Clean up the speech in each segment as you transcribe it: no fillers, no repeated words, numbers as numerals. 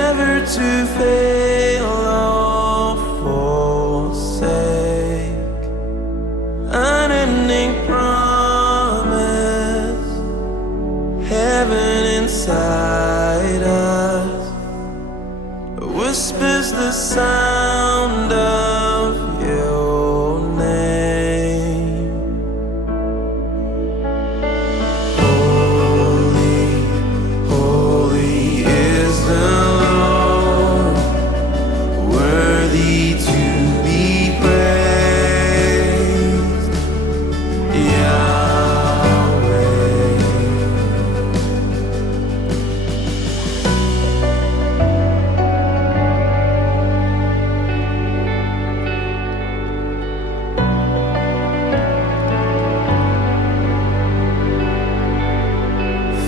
never to fail or forsake. Unending promise, heaven inside us, whispers the sound of your name. Holy, holy is the Lord, worthy to be praised. Yahweh.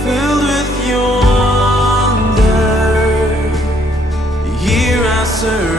Filled with your wonder, here I surrender.